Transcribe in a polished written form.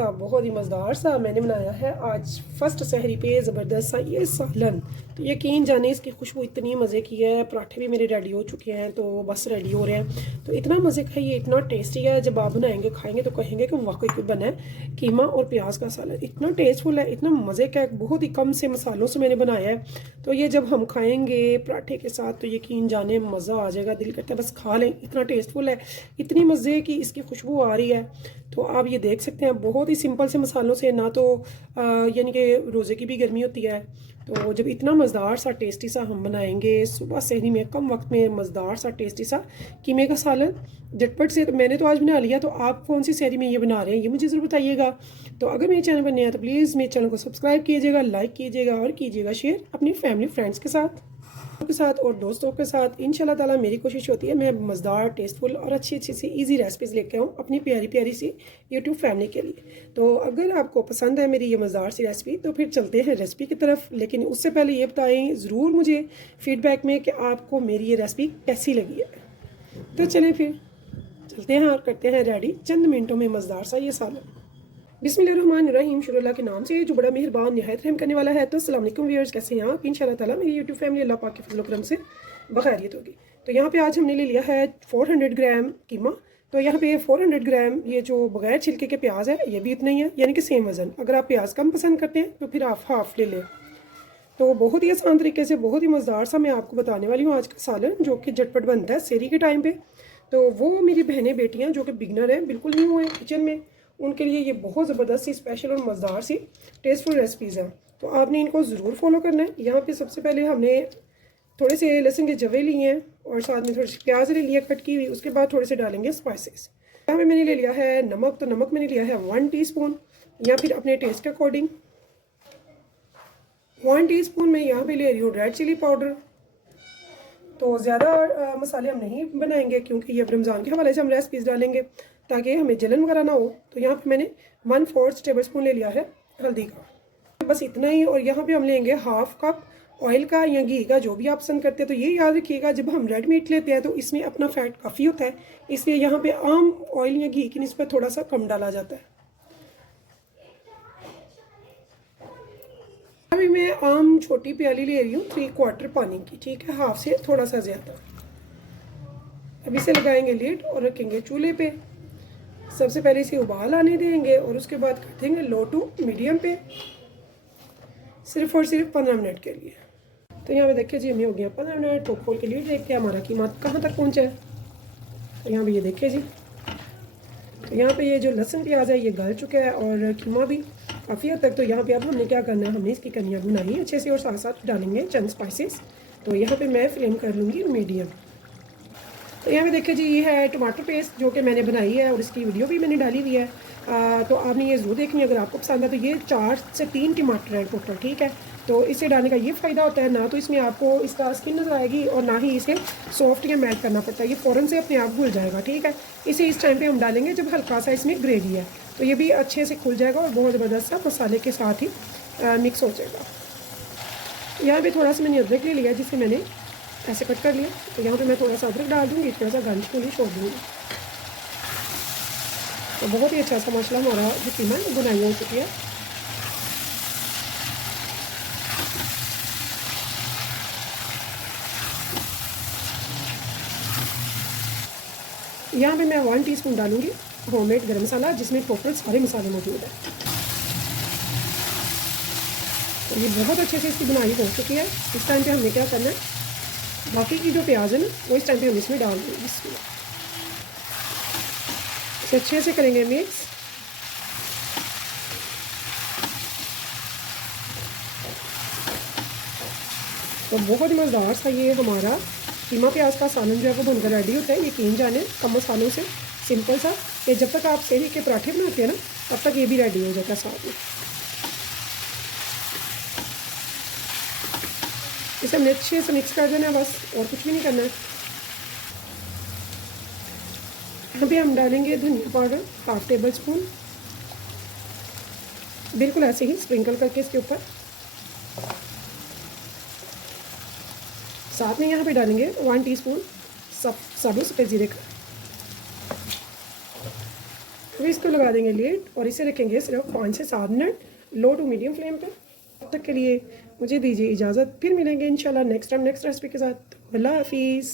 सा बहुत ही मज़ेदार सा मैंने बनाया है आज फर्स्ट सहरी पे ज़बरदस्त सा ये सालन। तो यकीन जाने इसकी खुशबू इतनी मज़े की है। पराठे भी मेरे रेडी हो चुके हैं, तो बस रेडी हो रहे हैं। तो इतना मज़े का ये इतना टेस्टी है, जब आप बनाएंगे खाएंगे तो कहेंगे कि वाकई कोई बना है। कीमा और प्याज का सालन इतना टेस्टफुल है, इतना मज़े का है। बहुत ही कम से मसालों से मैंने बनाया है। तो ये जब हम खाएंगे पराठे के साथ तो यकीन जाने मज़ा आ जाएगा। दिल करता है बस खा लें, इतना टेस्टफुल है, इतनी मज़े की इसकी खुशबू आ रही है। तो आप ये देख सकते हैं बहुत ही सिंपल से मसालों से, ना तो यानी कि रोज़े की भी गर्मी होती है। तो जब इतना मज़ेदार सा टेस्टी सा हम बनाएंगे सुबह सहरी में कम वक्त में मज़ेदार सा टेस्टी सा कीमे का सालन झटपट से, तो मैंने तो आज बना लिया। तो आप कौन सी सहरी में ये बना रहे हैं ये मुझे ज़रूर बताइएगा। तो अगर मेरे चैनल पर नया है तो प्लीज़ मेरे चैनल को सब्सक्राइब कीजिएगा, लाइक कीजिएगा और कीजिएगा शेयर अपनी फैमिली फ्रेंड्स के साथ और दोस्तों के साथ। इंशाल्लाह ताला मेरी कोशिश होती है मैं मज़ेदार टेस्टफुल और अच्छी अच्छी सी इजी रेसिपीज़ लेके आऊँ अपनी प्यारी प्यारी सी यूट्यूब फैमिली के लिए। तो अगर आपको पसंद है मेरी ये मज़ेदार सी रेसिपी तो फिर चलते हैं रेसिपी की तरफ। लेकिन उससे पहले ये बताएं ज़रूर मुझे फीडबैक में कि आपको मेरी ये रेसिपी कैसी लगी है। तो चलें फिर चलते हैं और करते हैं रेडी चंद मिनटों में मज़ेदार सा ये सालन। बिस्मिल्लाहिर्रहमानिर्रहीम, शुरू अल्लाह के नाम से जो बड़ा मेहरबान निहायत रहम करने वाला है। तो अस्सलाम वालेकुम व्यूअर्स, कैसे हैं आप? इंशाल्लाह ताला मेरी यूट्यूब फैमिली अल्लाह पाक के फजल करम से बखैरियत होगी। तो यहाँ पे आज हमने ले लिया है 400 ग्राम कीमा। तो यहाँ पे 400 ग्राम ये जो बगैर छिलके के प्याज है ये भी इतना ही है, यानी कि सेम वज़न। अगर आप प्याज कम पसंद करते हैं तो फिर आप हाफ ले लें। तो बहुत ही आसान तरीके से बहुत ही मज़ेदार सा मैं आपको बताने वाली हूँ आज का सालन, जो कि झटपट बनता है सहरी के टाइम पे। तो वो मेरी बहनें बेटियाँ जो कि बिगनर हैं, बिल्कुल न्यू हैं किचन में, उनके लिए ये बहुत ज़बरदस्त सी स्पेशल और मज़ेदार सी टेस्टफुल रेसिपीज़ हैं। तो आपने इनको ज़रूर फॉलो करना है। यहाँ पे सबसे पहले हमने थोड़े से लहसुन के जवे लिए हैं और साथ में थोड़ी सी प्याज ले लिया कट की हुई। उसके बाद थोड़े से डालेंगे स्पाइसेस। यहाँ पे मैंने ले लिया है नमक। तो नमक मैंने लिया है 1 टीस्पून, या फिर अपने टेस्ट के अकॉर्डिंग। 1 टीस्पून मैं यहाँ पे ले रही हूँ रेड चिली पाउडर। तो ज़्यादा मसाले हम नहीं बनाएंगे क्योंकि ये रमज़ान के हवाले से हम रेसिपीज़ डालेंगे ताकि हमें जलन वगैरह ना हो। तो यहाँ पे मैंने 1/4 टेबलस्पून ले लिया है हल्दी का, बस इतना ही। और यहाँ पे हम लेंगे हाफ कप ऑयल का या घी का, जो भी आप पसंद करते हैं। तो ये याद रखिएगा जब हम रेड मीट लेते हैं तो इसमें अपना फैट काफ़ी होता है, इसलिए यहाँ पे आम ऑयल या घी की निस्बत थोड़ा सा कम डाला जाता है। अभी मैं आम छोटी प्याली ले रही हूँ 3/4 पानी की, ठीक है, हाफ से थोड़ा सा ज़्यादा। अब इसे लगाएंगे लीड और रखेंगे चूल्हे पे। सबसे पहले इसे उबाल आने देंगे और उसके बाद कर देंगे लो टू मीडियम पे, सिर्फ और सिर्फ 15 मिनट के लिए। तो यहाँ पे देखिए जी हमें हो गया 15 मिनट। तो खोल के लीड देखते हैं हमारा कीमा कहाँ तक पहुँचा है। तो यहाँ पे ये देखिए जी, तो यहाँ पे ये जो लहसुन प्याज है ये गल चुका है और कीमा भी काफ़ी हद तक। तो यहाँ पे अब हमने क्या करना है, हमने इसकी कनियाँ भुनाई अच्छे से और साथ साथ डालेंगे चंद स्पाइसेस। तो यहाँ पे मैं फ्लेम कर लूँगी मीडियम। तो यहाँ पे देखिए जी ये है टमाटर पेस्ट जो कि मैंने बनाई है और इसकी वीडियो भी मैंने डाली हुई है। तो आपने ये ज़रूर देखनी है अगर आपको पसंद है। तो ये 4 से 3 टमाटर है टोटल, ठीक है। तो इसे डालने का ये फ़ायदा होता है, ना तो इसमें आपको इसका स्किन नज़र आएगी और ना ही इसे सॉफ्ट या मेल्ट करना पड़ता है, ये फ़ौरन से अपने आप घुल जाएगा, ठीक है। इसे इस टाइम पे हम डालेंगे जब हल्का सा इसमें ग्रेवी है, तो ये भी अच्छे से खुल जाएगा और बहुत ज़बरदस्त सा मसाले के साथ ही मिक्स हो जाएगा। यहाँ पे थोड़ा सा मैंने अदरक ले लिया जिसे मैंने ऐसे कट कर लिया। तो यहाँ पे मैं थोड़ा सा अदरक डाल दूँगी, थोड़ा सा गार्लिक को छोड़ दूँगी। तो बहुत ही अच्छा सा मसाला हमारा जो कीमा है बुनाई हो चुकी है। यहाँ पे मैं 1 टीस्पून डालूँगी होममेड गरम मसाला, जिसमें टोटल सारे मसाले मौजूद हैं। तो ये बहुत अच्छे से इसकी बुनाई हो चुकी है। इस टाइम पे हमने क्या करना है, बाकी की जो प्याज है ना वो इस टाइम पे हम इसमें डाल देंगे। इसमें इसे अच्छे से करेंगे मिक्स। तो बहुत ही मज़ेदार सा ये हमारा कीमा प्याज का सालन जो है वो बनकर रेडी होता है। यकीन जाने कम मसालों से सिंपल सा, कि जब तक आप सहरी के पराठे बनाते हैं ना तब तक ये भी रेडी हो जाता है साथ में। इसे हमने अच्छे से मिक्स कर देना है बस, और कुछ भी नहीं करना है। यहाँ पे हम डालेंगे धनिया पाउडर 1/2 टेबलस्पून, बिल्कुल ऐसे ही स्प्रिंकल करके इसके ऊपर। साथ में यहाँ पे डालेंगे 1 टीस्पून साबुत सफ़ेद जीरे का, तो इसको लगा देंगे लीड और इसे रखेंगे सिर्फ 5 से 7 minute low to medium flame पे। तब तक के लिए मुझे दीजिए इजाज़त, फिर मिलेंगे इंशाल्लाह नेक्स्ट टाइम नेक्स्ट रेसिपी के साथ। अल्लाह हाफिज़।